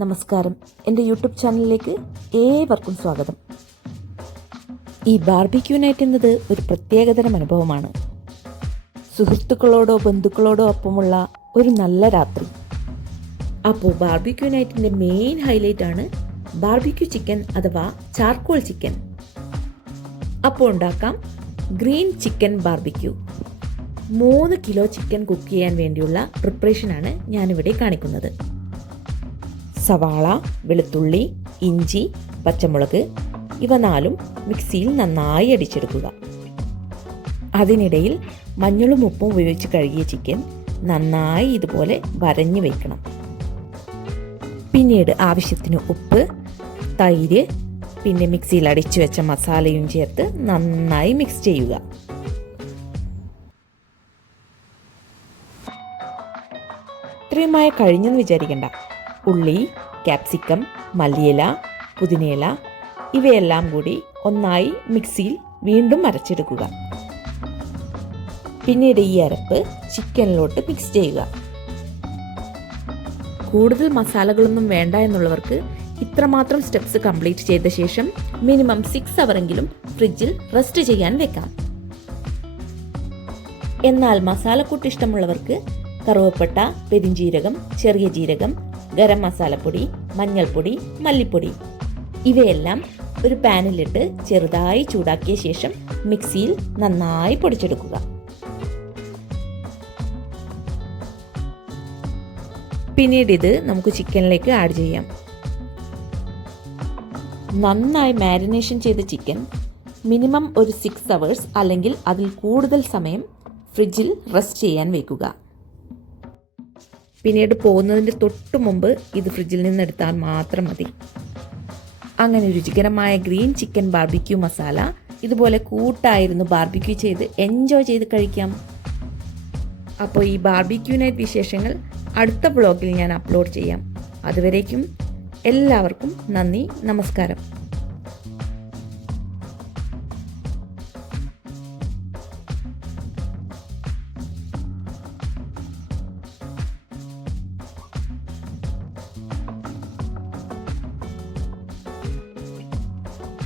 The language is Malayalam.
നമസ്കാരം, എൻ്റെ യൂട്യൂബ് ചാനലിലേക്ക് ഏവർക്കും സ്വാഗതം. ഈ ബാർബിക്യൂ നൈറ്റ് എന്നത് ഒരു പ്രത്യേകതരം അനുഭവമാണ്. സുഹൃത്തുക്കളോടോ ബന്ധുക്കളോടോ ഒപ്പമുള്ള ഒരു നല്ല രാത്രി. അപ്പോൾ ബാർബിക്യൂ നൈറ്റിൻ്റെ മെയിൻ ഹൈലൈറ്റ് ആണ് ബാർബിക്യൂ ചിക്കൻ അഥവാ ചാർക്കോൾ ചിക്കൻ. അപ്പോൾ ഉണ്ടാക്കാം green chicken barbecue. 3 kilo chicken cook ചെയ്യാൻ വേണ്ടിയുള്ള പ്രിപ്പറേഷനാണ് ഞാനിവിടെ കാണിക്കുന്നത്. സവാള, വെളുത്തുള്ളി, ഇഞ്ചി, പച്ചമുളക് ഇവ 4 മിക്സിയിൽ നന്നായി അടിച്ചെടുക്കുക. അതിനിടയിൽ മഞ്ഞളും ഉപ്പും ഉപയോഗിച്ച് കഴുകിയ ചിക്കൻ നന്നായി ഇതുപോലെ വരഞ്ഞു വയ്ക്കണം. പിന്നീട് ആവശ്യത്തിന് ഉപ്പ്, തൈര്, പിന്നെ മിക്സിയിൽ അടിച്ചു വെച്ച മസാലയും ചേർത്ത് നന്നായി മിക്സ് ചെയ്യുക. ഇത്രയുമായി കഴിഞ്ഞെന്ന് വിചാരിക്കണ്ട. ഉള്ളി, ക്യാപ്സിക്കം, മല്ലിയില, പുതിനയില ഇവയെല്ലാം കൂടി ഒന്നായി മിക്സിയിൽ വീണ്ടും അരച്ചെടുക്കുക. പിന്നീട് ഈ അരപ്പ് ചിക്കനിലോട്ട് മിക്സ് ചെയ്യുക. കൂടുതൽ മസാലകളൊന്നും വേണ്ട എന്നുള്ളവർക്ക് ഇത്രമാത്രം സ്റ്റെപ്സ് കംപ്ലീറ്റ് ചെയ്ത ശേഷം മിനിമം 6 അവറെങ്കിലും ഫ്രിഡ്ജിൽ റെസ്റ്റ് ചെയ്യാൻ വെക്കാം. എന്നാൽ മസാലക്കൂട്ട് ഇഷ്ടമുള്ളവർക്ക് കറുവപ്പട്ട, പെരിഞ്ജീരകം, ചെറിയ ജീരകം, ഗരം മസാലപ്പൊടി, മഞ്ഞൾപ്പൊടി, മല്ലിപ്പൊടി ഇവയെല്ലാം ഒരു പാനിലിട്ട് ചെറുതായി ചൂടാക്കിയ ശേഷം മിക്സിയിൽ നന്നായി പൊടിച്ചെടുക്കുക. പിന്നീട് ഇത് നമുക്ക് ചിക്കനിലേക്ക് ആഡ് ചെയ്യാം. നന്നായി മാരിനേഷൻ ചെയ്ത ചിക്കൻ മിനിമം ഒരു 6 അവേഴ്സ് അല്ലെങ്കിൽ അതിൽ കൂടുതൽ സമയം ഫ്രിഡ്ജിൽ റെസ്റ്റ് ചെയ്യാൻ വെക്കുക. പിന്നീട് പോകുന്നതിൻ്റെ തൊട്ട് മുമ്പ് ഇത് ഫ്രിഡ്ജിൽ നിന്ന് എടുത്താൽ മാത്രം മതി. അങ്ങനെ രുചികരമായ ഗ്രീൻ ചിക്കൻ ബാർബിക്യൂ മസാല ഇതുപോലെ കൂട്ടായിരുന്നു ബാർബിക്യൂ ചെയ്ത് എൻജോയ് ചെയ്ത് കഴിക്കാം. അപ്പോൾ ഈ ബാർബിക്യൂ നൈറ്റ് വിശേഷങ്ങൾ അടുത്ത വ്ളോഗിൽ ഞാൻ അപ്ലോഡ് ചെയ്യാം. അതുവരേക്കും എല്ലാവർക്കും നന്ദി, നമസ്കാരം.